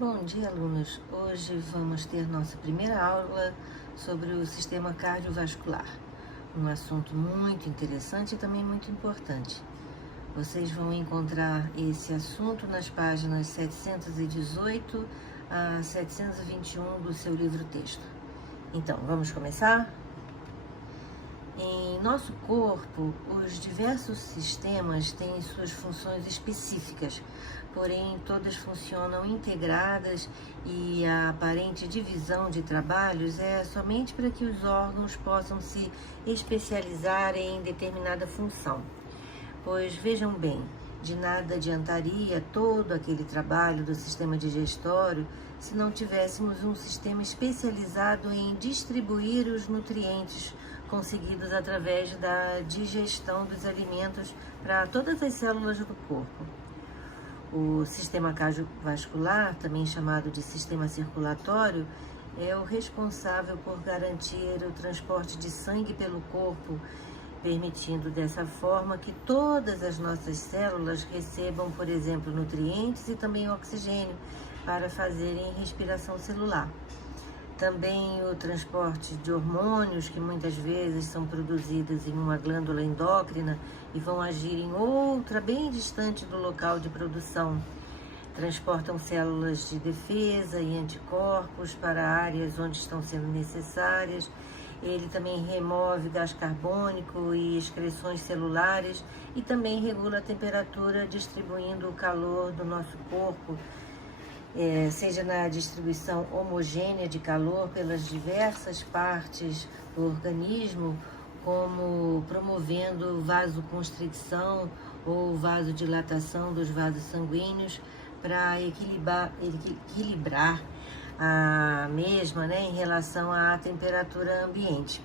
Bom dia, alunos. Hoje vamos ter nossa primeira aula sobre o sistema cardiovascular, um assunto muito interessante e também muito importante. Vocês vão encontrar esse assunto nas páginas 718 a 721 do seu livro-texto. Então, vamos começar? Em nosso corpo, os diversos sistemas têm suas funções específicas, porém todas funcionam integradas e a aparente divisão de trabalhos é somente para que os órgãos possam se especializar em determinada função. Pois vejam bem, de nada adiantaria todo aquele trabalho do sistema digestório se não tivéssemos um sistema especializado em distribuir os nutrientes conseguidos através da digestão dos alimentos para todas as células do corpo. O sistema cardiovascular, também chamado de sistema circulatório, é o responsável por garantir o transporte de sangue pelo corpo, permitindo dessa forma que todas as nossas células recebam, por exemplo, nutrientes e também oxigênio para fazerem respiração celular. Também o transporte de hormônios, que muitas vezes são produzidos em uma glândula endócrina e vão agir em outra bem distante do local de produção. Transportam células de defesa e anticorpos para áreas onde estão sendo necessárias. Ele também remove gás carbônico e excreções celulares e também regula a temperatura, distribuindo o calor do nosso corpo, seja na distribuição homogênea de calor pelas diversas partes do organismo, como promovendo vasoconstricção ou vasodilatação dos vasos sanguíneos para equilibrar a mesma, em relação à temperatura ambiente.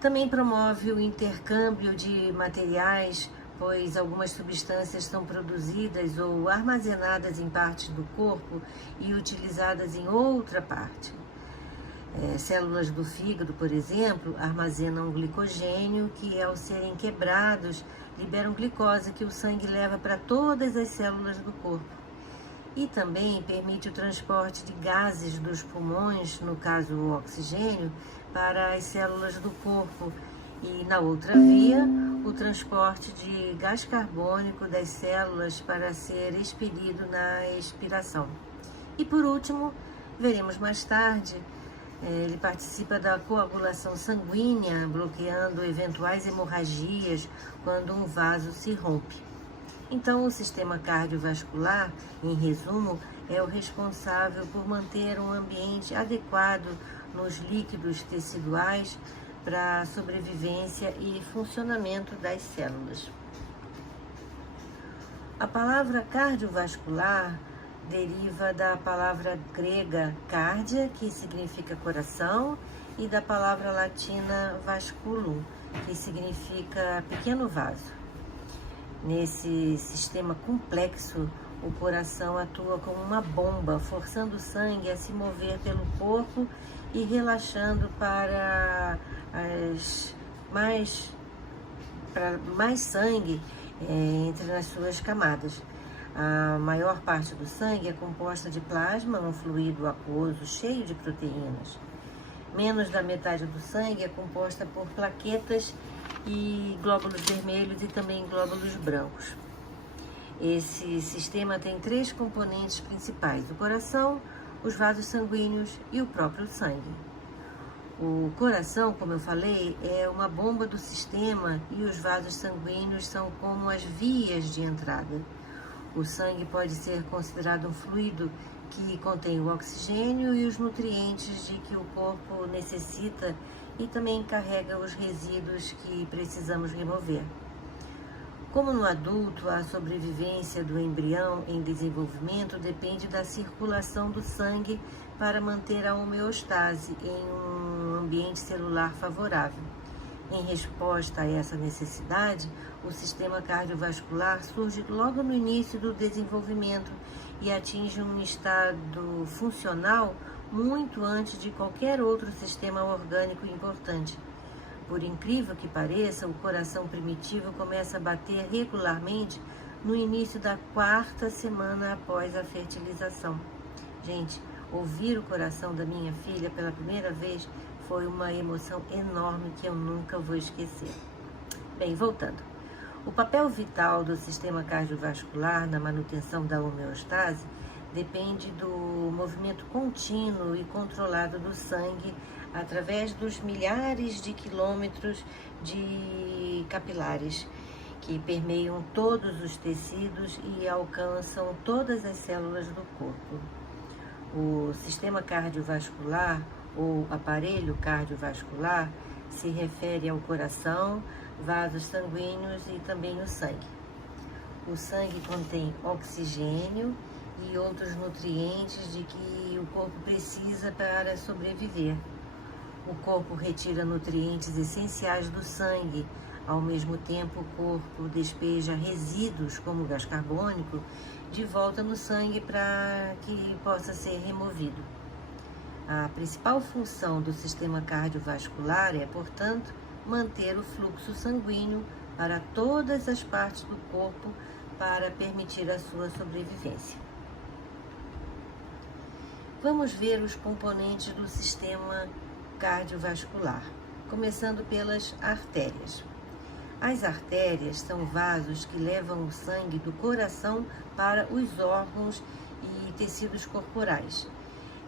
Também promove o intercâmbio de materiais, pois algumas substâncias são produzidas ou armazenadas em partes do corpo e utilizadas em outra parte. Células do fígado, por exemplo, armazenam glicogênio que, ao serem quebrados, liberam glicose que o sangue leva para todas as células do corpo. E também permite o transporte de gases dos pulmões, no caso o oxigênio, para as células do corpo. E na outra via, o transporte de gás carbônico das células para ser expelido na expiração. E por último, veremos mais tarde, ele participa da coagulação sanguínea, bloqueando eventuais hemorragias quando um vaso se rompe. Então, o sistema cardiovascular, em resumo, é o responsável por manter um ambiente adequado nos líquidos teciduais para a sobrevivência e funcionamento das células. A palavra cardiovascular deriva da palavra grega cardia, que significa coração, e da palavra latina vasculum, que significa pequeno vaso. Nesse sistema complexo, o coração atua como uma bomba, forçando o sangue a se mover pelo corpo e relaxando para mais sangue entre as suas camadas. A maior parte do sangue é composta de plasma, um fluido aquoso cheio de proteínas. Menos da metade do sangue é composta por plaquetas e glóbulos vermelhos e também glóbulos brancos. Esse sistema tem 3 componentes principais: o coração, os vasos sanguíneos e o próprio sangue. O coração, como eu falei, é uma bomba do sistema e os vasos sanguíneos são como as vias de entrada. O sangue pode ser considerado um fluido que contém o oxigênio e os nutrientes de que o corpo necessita e também carrega os resíduos que precisamos remover. Como no adulto, a sobrevivência do embrião em desenvolvimento depende da circulação do sangue para manter a homeostase em um ambiente celular favorável. Em resposta a essa necessidade, o sistema cardiovascular surge logo no início do desenvolvimento e atinge um estado funcional muito antes de qualquer outro sistema orgânico importante. Por incrível que pareça, o coração primitivo começa a bater regularmente no início da 4ª semana após a fertilização. Gente, ouvir o coração da minha filha pela primeira vez foi uma emoção enorme que eu nunca vou esquecer. Bem, voltando. O papel vital do sistema cardiovascular na manutenção da homeostase depende do movimento contínuo e controlado do sangue através dos milhares de quilômetros de capilares que permeiam todos os tecidos e alcançam todas as células do corpo. O sistema cardiovascular ou aparelho cardiovascular se refere ao coração, vasos sanguíneos e também o sangue. O sangue contém oxigênio e outros nutrientes de que o corpo precisa para sobreviver. O corpo retira nutrientes essenciais do sangue, ao mesmo tempo o corpo despeja resíduos como gás carbônico de volta no sangue para que possa ser removido. A principal função do sistema cardiovascular é, portanto, manter o fluxo sanguíneo para todas as partes do corpo para permitir a sua sobrevivência. Vamos ver os componentes do sistema cardiovascular, começando pelas artérias. As artérias são vasos que levam o sangue do coração para os órgãos e tecidos corporais.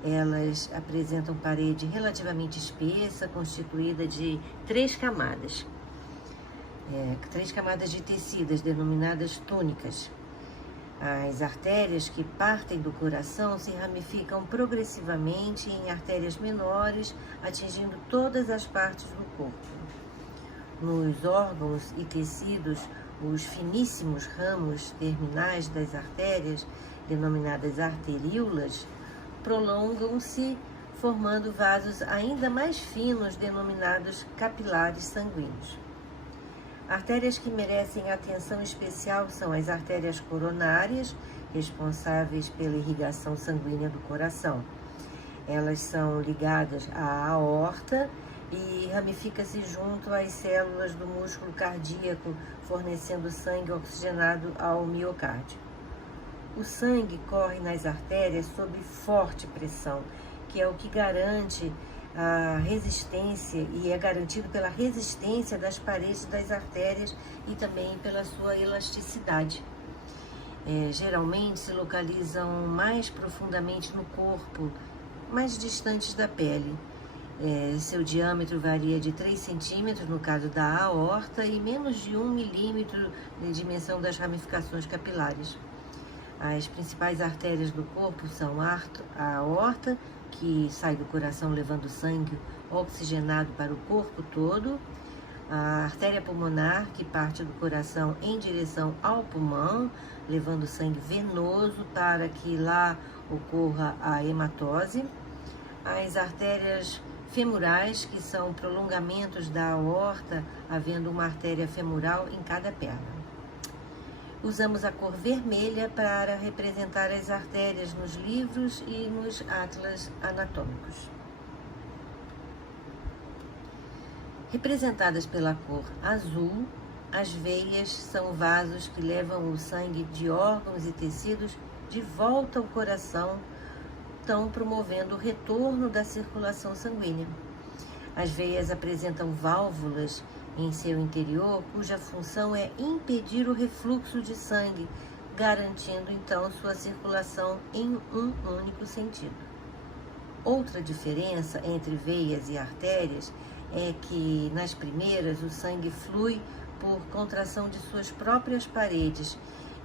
Elas apresentam parede relativamente espessa, constituída de três camadas de tecidas, denominadas túnicas. As artérias que partem do coração se ramificam progressivamente em artérias menores, atingindo todas as partes do corpo. Nos órgãos e tecidos, os finíssimos ramos terminais das artérias, denominadas arteríolas, prolongam-se, formando vasos ainda mais finos, denominados capilares sanguíneos. Artérias que merecem atenção especial são as artérias coronárias, responsáveis pela irrigação sanguínea do coração. Elas são ligadas à aorta e ramifica-se junto às células do músculo cardíaco, fornecendo sangue oxigenado ao miocárdio. O sangue corre nas artérias sob forte pressão, que é o que garante a resistência e é garantido pela resistência das paredes das artérias e também pela sua elasticidade. Geralmente se localizam mais profundamente no corpo, mais distantes da pele. Seu diâmetro varia de 3 centímetros no caso da aorta e menos de 1 milímetro de dimensão das ramificações capilares. As principais artérias do corpo são a aorta, que sai do coração levando sangue oxigenado para o corpo todo, a artéria pulmonar, que parte do coração em direção ao pulmão, levando sangue venoso para que lá ocorra a hematose, as artérias femorais, que são prolongamentos da aorta, havendo uma artéria femoral em cada perna. Usamos a cor vermelha para representar as artérias nos livros e nos atlas anatômicos. Representadas pela cor azul, as veias são vasos que levam o sangue de órgãos e tecidos de volta ao coração, estão promovendo o retorno da circulação sanguínea. As veias apresentam válvulas em seu interior, cuja função é impedir o refluxo de sangue, garantindo então sua circulação em um único sentido. Outra diferença entre veias e artérias é que nas primeiras o sangue flui por contração de suas próprias paredes,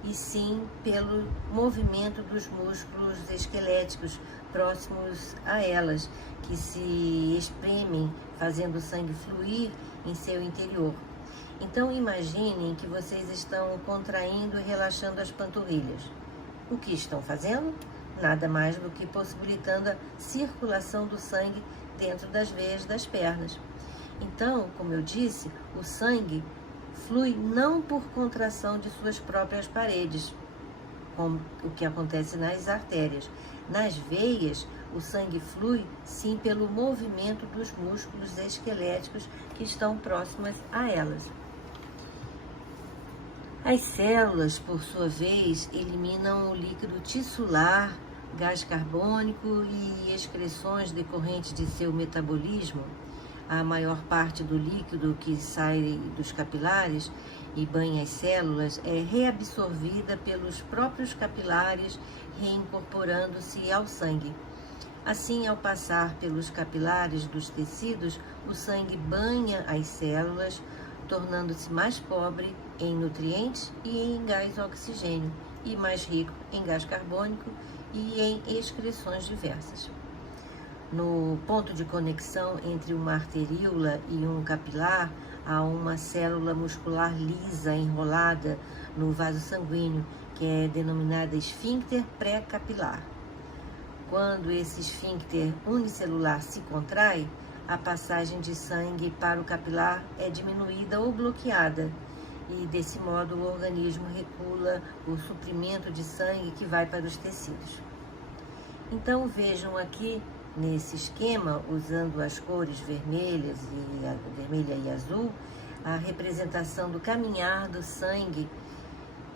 e sim pelo movimento dos músculos esqueléticos próximos a elas, que se espremem, fazendo o sangue fluir em seu interior. Então imaginem que vocês estão contraindo e relaxando as panturrilhas. O que estão fazendo? Nada mais do que possibilitando a circulação do sangue dentro das veias das pernas. Então, como eu disse, o sangue flui não por contração de suas próprias paredes, como o que acontece nas artérias. Nas veias, o sangue flui sim pelo movimento dos músculos esqueléticos que estão próximas a elas. As células, por sua vez, eliminam o líquido tissular gás carbônico e excreções decorrentes de seu metabolismo, a maior parte do líquido que sai dos capilares e banha as células é reabsorvida pelos próprios capilares, reincorporando-se ao sangue. Assim, ao passar pelos capilares dos tecidos, o sangue banha as células, tornando-se mais pobre em nutrientes e em gás oxigênio, e mais rico em gás carbônico e em excreções diversas. No ponto de conexão entre uma arteríola e um capilar, há uma célula muscular lisa enrolada no vaso sanguíneo, que é denominada esfíncter pré-capilar. Quando esse esfíncter unicelular se contrai, a passagem de sangue para o capilar é diminuída ou bloqueada, e desse modo o organismo regula o suprimento de sangue que vai para os tecidos. Então vejam aqui nesse esquema, usando as cores vermelha e azul, a representação do caminhar do sangue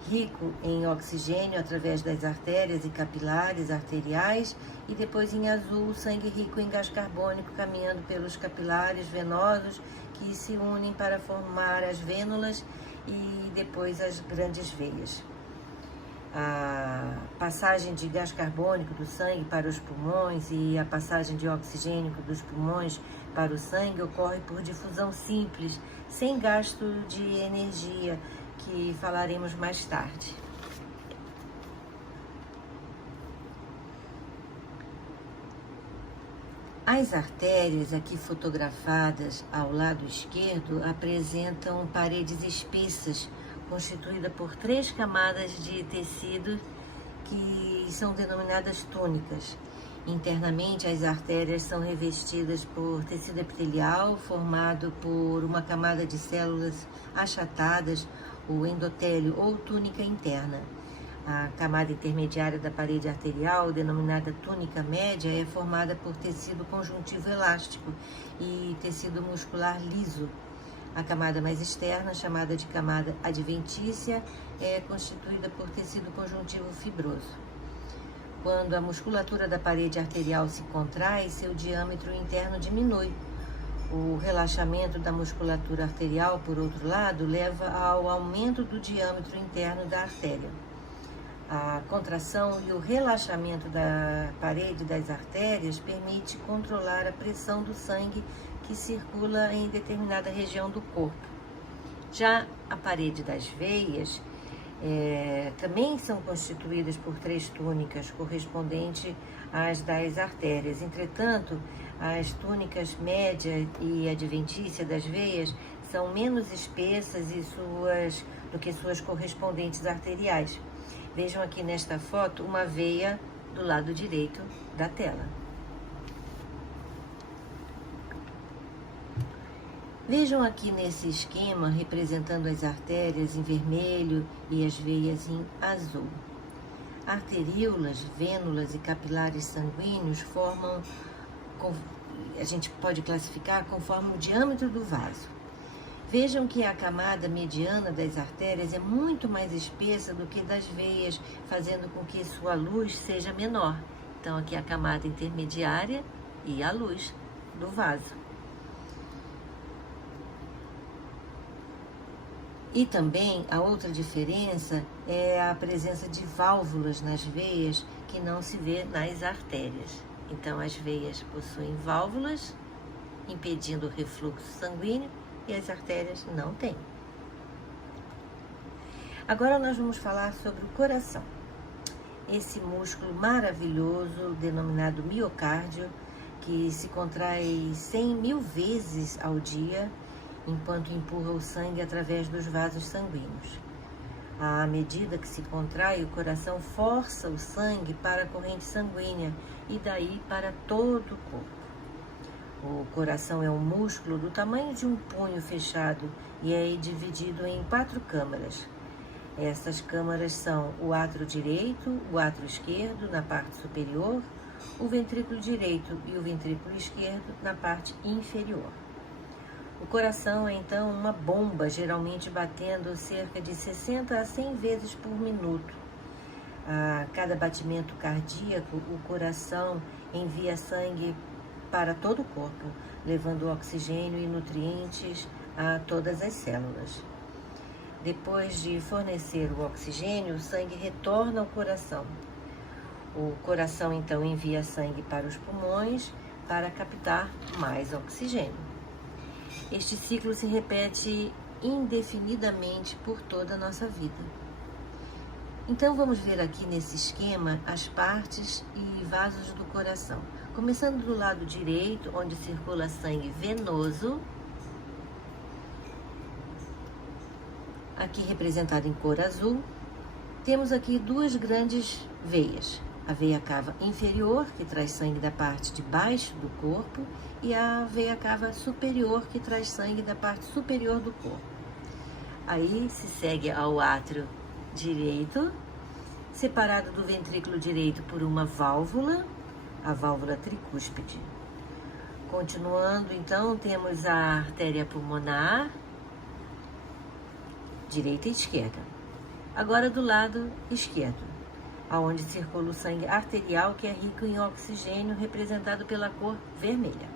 rico em oxigênio através das artérias e capilares arteriais, e depois em azul o sangue rico em gás carbônico caminhando pelos capilares venosos que se unem para formar as vênulas e depois as grandes veias. A passagem de gás carbônico do sangue para os pulmões e a passagem de oxigênio dos pulmões para o sangue ocorre por difusão simples, sem gasto de energia, que falaremos mais tarde. As artérias aqui fotografadas ao lado esquerdo apresentam paredes espessas, constituída por 3 camadas de tecido que são denominadas túnicas. Internamente, as artérias são revestidas por tecido epitelial, formado por uma camada de células achatadas, o endotélio ou túnica interna. A camada intermediária da parede arterial, denominada túnica média, é formada por tecido conjuntivo elástico e tecido muscular liso. A camada mais externa, chamada de camada adventícia, é constituída por tecido conjuntivo fibroso. Quando a musculatura da parede arterial se contrai, seu diâmetro interno diminui. O relaxamento da musculatura arterial, por outro lado, leva ao aumento do diâmetro interno da artéria. A contração e o relaxamento da parede das artérias permite controlar a pressão do sangue que circula em determinada região do corpo. Já a parede das veias também são constituídas por 3 túnicas, correspondentes às das artérias. Entretanto, as túnicas média e adventícia das veias são menos espessas do que suas correspondentes arteriais. Vejam aqui nesta foto uma veia do lado direito da tela. Vejam aqui nesse esquema representando as artérias em vermelho e as veias em azul. Arteríolas, vênulas e capilares sanguíneos a gente pode classificar conforme o diâmetro do vaso. Vejam que a camada mediana das artérias é muito mais espessa do que das veias, fazendo com que sua luz seja menor. Então aqui a camada intermediária e a luz do vaso. E também a outra diferença é a presença de válvulas nas veias que não se vê nas artérias. Então as veias possuem válvulas impedindo o refluxo sanguíneo e as artérias não têm. Agora nós vamos falar sobre o coração. Esse músculo maravilhoso denominado miocárdio, que se contrai 100.000 vezes ao dia, enquanto empurra o sangue através dos vasos sanguíneos. À medida que se contrai, o coração força o sangue para a corrente sanguínea e daí para todo o corpo. O coração é um músculo do tamanho de um punho fechado e é dividido em 4 câmaras. Essas câmaras são o átrio direito, o átrio esquerdo na parte superior, o ventrículo direito e o ventrículo esquerdo na parte inferior. O coração é então uma bomba, geralmente batendo cerca de 60 a 100 vezes por minuto. A cada batimento cardíaco, o coração envia sangue para todo o corpo, levando oxigênio e nutrientes a todas as células. Depois de fornecer o oxigênio, o sangue retorna ao coração. O coração então envia sangue para os pulmões para captar mais oxigênio. Este ciclo se repete indefinidamente por toda a nossa vida. Então vamos ver aqui nesse esquema as partes e vasos do coração. Começando do lado direito, onde circula sangue venoso, aqui representado em cor azul, temos aqui duas grandes veias. A veia cava inferior, que traz sangue da parte de baixo do corpo, e a veia cava superior, que traz sangue da parte superior do corpo. Aí se segue ao átrio direito, separado do ventrículo direito por uma válvula, a válvula tricúspide. Continuando, então, temos a artéria pulmonar, direita e esquerda. Agora do lado esquerdo, aonde circula o sangue arterial, que é rico em oxigênio, representado pela cor vermelha.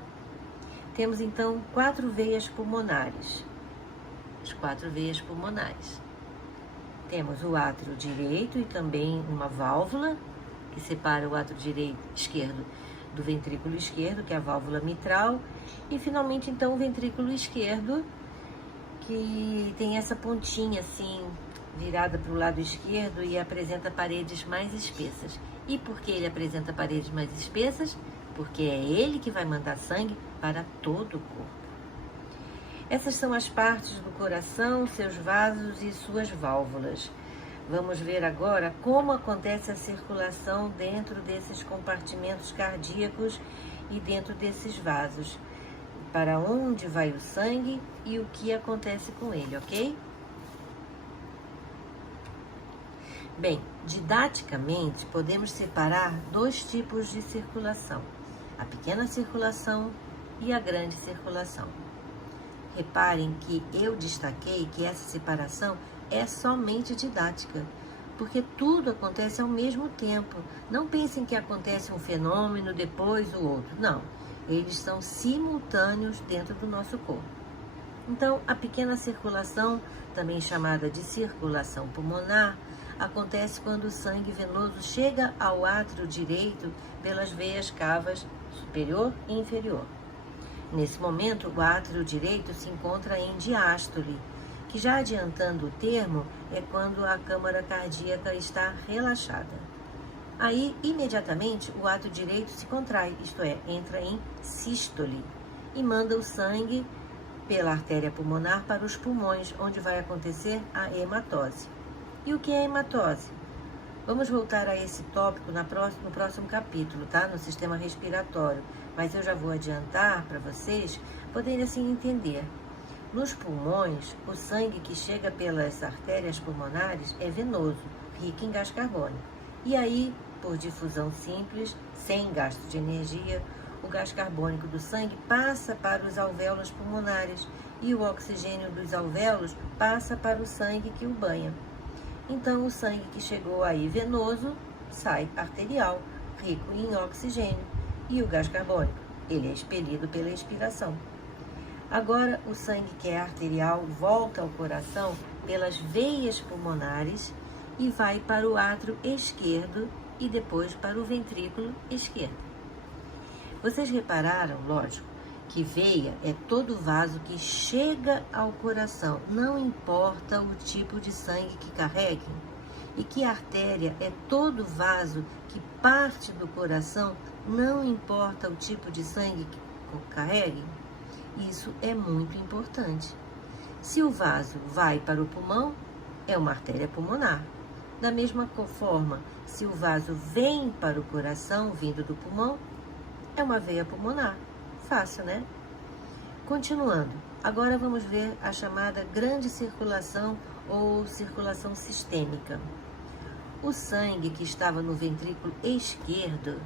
Temos então 4 veias pulmonares. As 4 veias pulmonares. Temos o átrio direito e também uma válvula que separa o átrio esquerdo do ventrículo esquerdo, que é a válvula mitral, e finalmente então o ventrículo esquerdo, que tem essa pontinha assim virada para o lado esquerdo e apresenta paredes mais espessas. E por que ele apresenta paredes mais espessas? Porque é ele que vai mandar sangue para todo o corpo. Essas são as partes do coração, seus vasos e suas válvulas. Vamos ver agora como acontece a circulação dentro desses compartimentos cardíacos e dentro desses vasos. Para onde vai o sangue e o que acontece com ele, ok? Bem, didaticamente, podemos separar 2 tipos de circulação: a pequena circulação e a grande circulação. Reparem que eu destaquei que essa separação é somente didática, porque tudo acontece ao mesmo tempo. Não pensem que acontece um fenômeno, depois o outro. Não, eles são simultâneos dentro do nosso corpo. Então, a pequena circulação, também chamada de circulação pulmonar, acontece quando o sangue venoso chega ao átrio direito pelas veias cavas superior e inferior. Nesse momento, o átrio direito se encontra em diástole, que, já adiantando o termo, é quando a câmara cardíaca está relaxada. Aí, imediatamente, o átrio direito se contrai, isto é, entra em sístole, e manda o sangue pela artéria pulmonar para os pulmões, onde vai acontecer a hematose. E o que é hematose? Vamos voltar a esse tópico no próximo capítulo, tá? No sistema respiratório. Mas eu já vou adiantar para vocês poderem assim entender. Nos pulmões, o sangue que chega pelas artérias pulmonares é venoso, rico em gás carbônico. E aí, por difusão simples, sem gasto de energia, o gás carbônico do sangue passa para os alvéolos pulmonares e o oxigênio dos alvéolos passa para o sangue que o banha. Então, o sangue que chegou aí venoso sai arterial, rico em oxigênio, e o gás carbônico, ele é expelido pela expiração. Agora, o sangue que é arterial volta ao coração pelas veias pulmonares e vai para o átrio esquerdo e depois para o ventrículo esquerdo. Vocês repararam, lógico, que veia é todo vaso que chega ao coração, não importa o tipo de sangue que carreguem, e que artéria é todo vaso que parte do coração, não importa o tipo de sangue que carreguem. Isso é muito importante. Se o vaso vai para o pulmão, é uma artéria pulmonar. Da mesma forma, se o vaso vem para o coração, vindo do pulmão, é uma veia pulmonar. Fácil, né? Continuando, agora vamos ver a chamada grande circulação ou circulação sistêmica. O sangue que estava no ventrículo esquerdo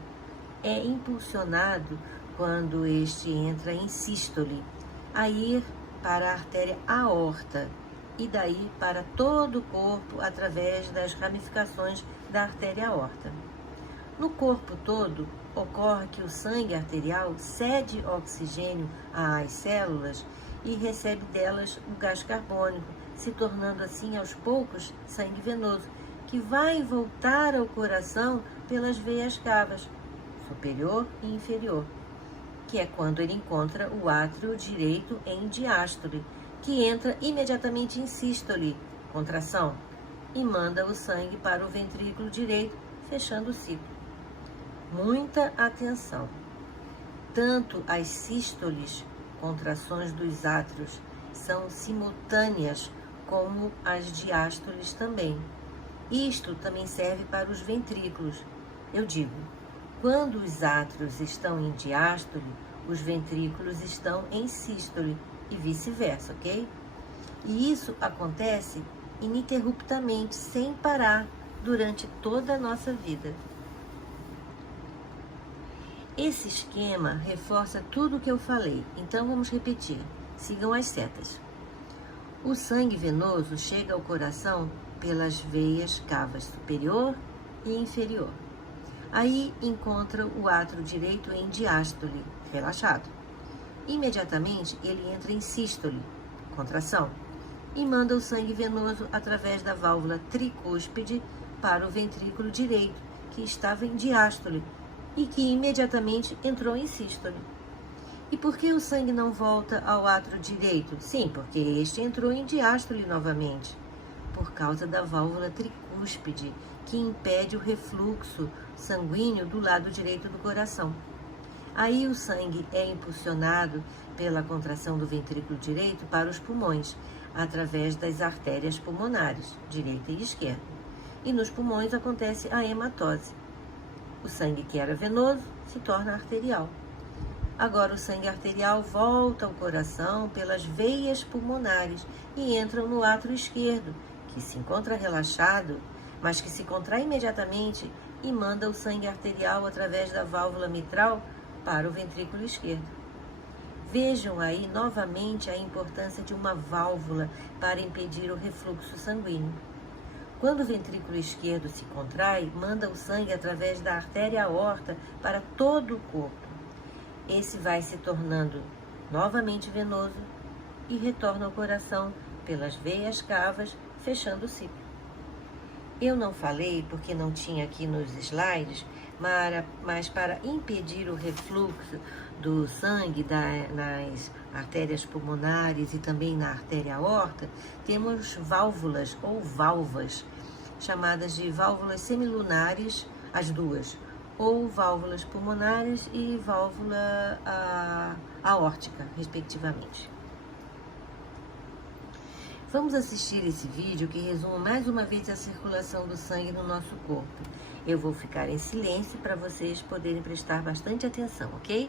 é impulsionado quando este entra em sístole, a ir para a artéria aorta e daí para todo o corpo através das ramificações da artéria aorta. No corpo todo, ocorre que o sangue arterial cede oxigênio às células e recebe delas o gás carbônico, se tornando assim aos poucos sangue venoso, que vai voltar ao coração pelas veias cavas, superior e inferior, que é quando ele encontra o átrio direito em diástole, que entra imediatamente em sístole, contração, e manda o sangue para o ventrículo direito, fechando o ciclo. Muita atenção! Tanto as sístoles, contrações dos átrios, são simultâneas como as diástoles também. Isto também serve para os ventrículos. Eu digo, quando os átrios estão em diástole, os ventrículos estão em sístole e vice-versa, ok? E isso acontece ininterruptamente, sem parar, durante toda a nossa vida. Esse esquema reforça tudo o que eu falei, então vamos repetir. Sigam as setas. O sangue venoso chega ao coração pelas veias cavas superior e inferior. Aí encontra o átrio direito em diástole, relaxado. Imediatamente ele entra em sístole, contração, e manda o sangue venoso através da válvula tricúspide para o ventrículo direito, que estava em diástole e que imediatamente entrou em sístole. E por que o sangue não volta ao átrio direito? Sim, porque este entrou em diástole novamente, por causa da válvula tricúspide, que impede o refluxo sanguíneo do lado direito do coração. Aí o sangue é impulsionado pela contração do ventrículo direito para os pulmões, através das artérias pulmonares, direita e esquerda. E nos pulmões acontece a hematose. O sangue que era venoso se torna arterial. Agora o sangue arterial volta ao coração pelas veias pulmonares e entra no átrio esquerdo, que se encontra relaxado, mas que se contrai imediatamente e manda o sangue arterial através da válvula mitral para o ventrículo esquerdo. Vejam aí novamente a importância de uma válvula para impedir o refluxo sanguíneo. Quando o ventrículo esquerdo se contrai, manda o sangue através da artéria aorta para todo o corpo. Esse vai se tornando novamente venoso e retorna ao coração pelas veias cavas, fechando o ciclo. Eu não falei porque não tinha aqui nos slides, mas para impedir o refluxo do sangue nas artérias pulmonares e também na artéria aorta, temos válvulas ou valvas, chamadas de válvulas semilunares, as duas, ou válvulas pulmonares e válvula aórtica, respectivamente. Vamos assistir esse vídeo que resume mais uma vez a circulação do sangue no nosso corpo. Eu vou ficar em silêncio para vocês poderem prestar bastante atenção, ok?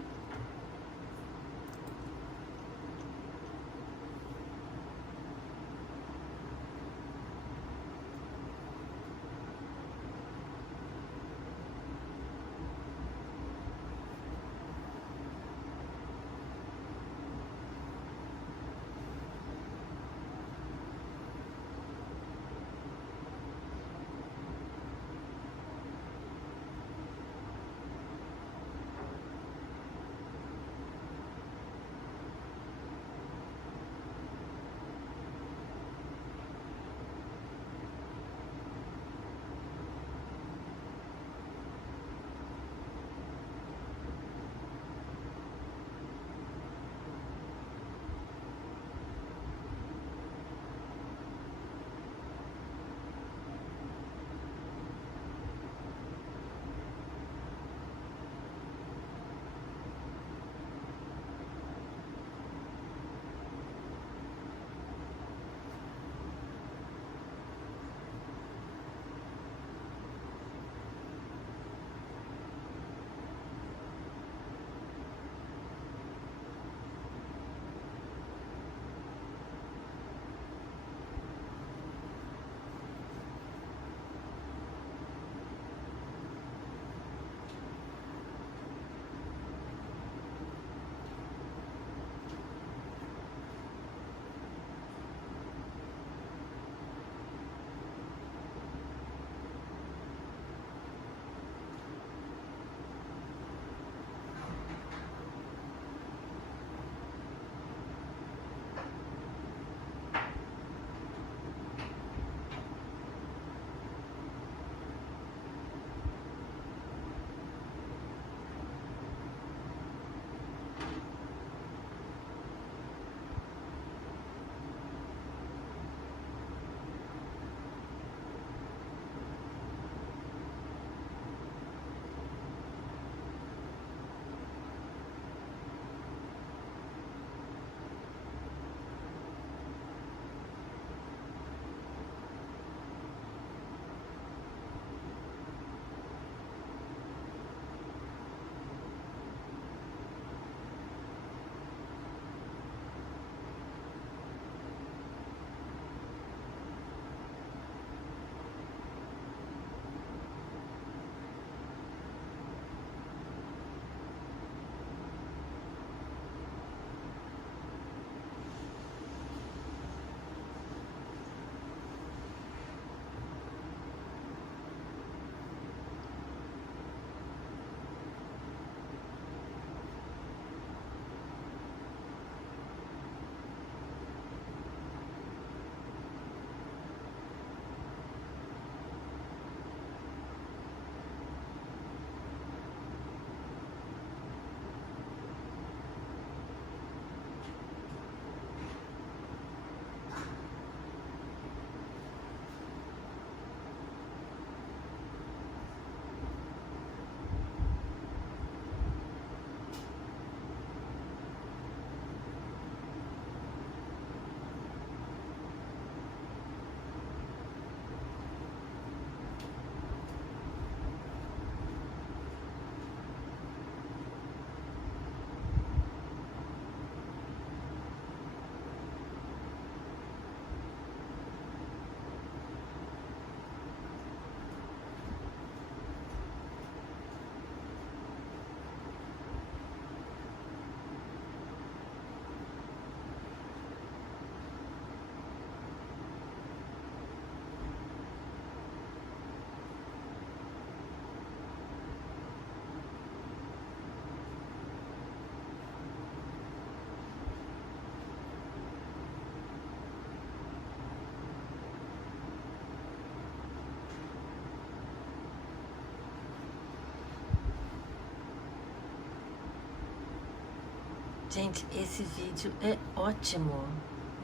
Gente, esse vídeo é ótimo.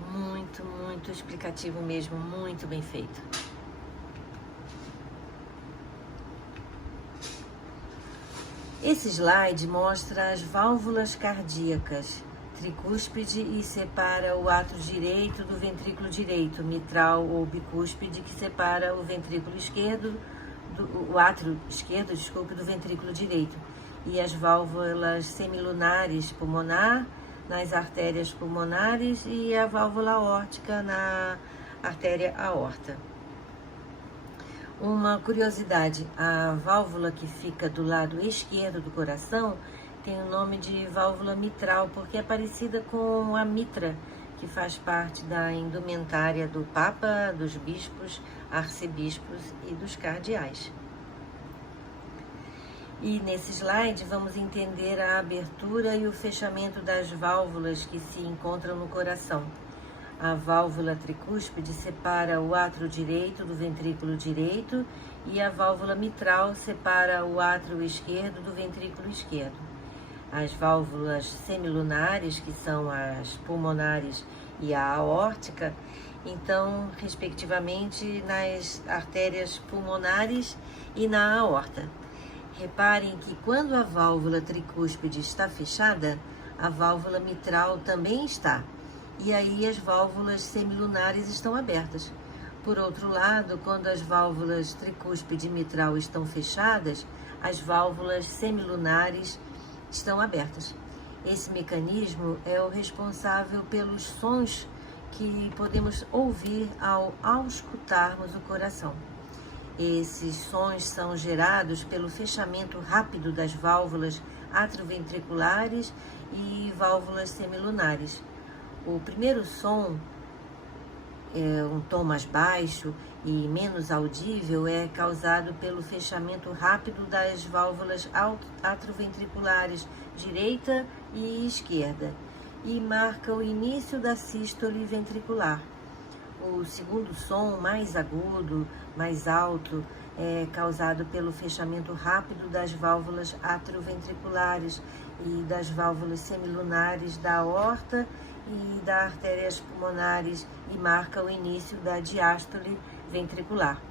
Muito, muito explicativo mesmo, muito bem feito. Esse slide mostra as válvulas cardíacas, tricúspide, e separa o átrio direito do ventrículo direito, mitral ou bicúspide, que separa o ventrículo esquerdo, o átrio esquerdo, desculpe, do ventrículo direito. E as válvulas semilunares pulmonar nas artérias pulmonares e a válvula aórtica na artéria aorta. Uma curiosidade, a válvula que fica do lado esquerdo do coração tem o nome de válvula mitral, porque é parecida com a mitra, que faz parte da indumentária do Papa, dos bispos, arcebispos e dos cardeais. E nesse slide vamos entender a abertura e o fechamento das válvulas que se encontram no coração. A válvula tricúspide separa o átrio direito do ventrículo direito e a válvula mitral separa o átrio esquerdo do ventrículo esquerdo. As válvulas semilunares, que são as pulmonares e a aórtica, então, respectivamente, nas artérias pulmonares e na aorta. Reparem que quando a válvula tricúspide está fechada, a válvula mitral também está. E aí as válvulas semilunares estão abertas. Por outro lado, quando as válvulas tricúspide e mitral estão fechadas, as válvulas semilunares estão abertas. Esse mecanismo é o responsável pelos sons que podemos ouvir ao auscultarmos o coração. Esses sons são gerados pelo fechamento rápido das válvulas atrioventriculares e válvulas semilunares. O primeiro som, um tom mais baixo e menos audível, é causado pelo fechamento rápido das válvulas atrioventriculares direita e esquerda e marca o início da sístole ventricular. O segundo som, mais agudo, mais alto, é causado pelo fechamento rápido das válvulas atrioventriculares e das válvulas semilunares da aorta e das artérias pulmonares e marca o início da diástole ventricular.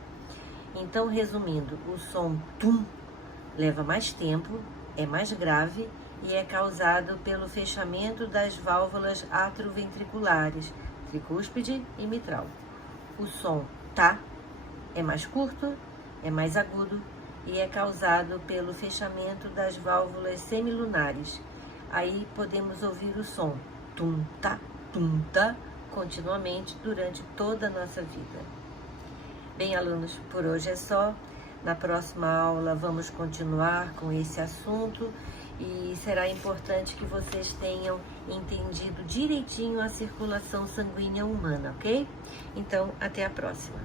Então, resumindo, o som tum leva mais tempo, é mais grave e é causado pelo fechamento das válvulas atrioventriculares, tricúspide e mitral. O som tá é mais curto, é mais agudo e é causado pelo fechamento das válvulas semilunares. Aí podemos ouvir o som tum-tá, continuamente durante toda a nossa vida. Bem, alunos, por hoje é só. Na próxima aula vamos continuar com esse assunto e será importante que vocês tenham entendido direitinho a circulação sanguínea humana, ok? Então, até a próxima.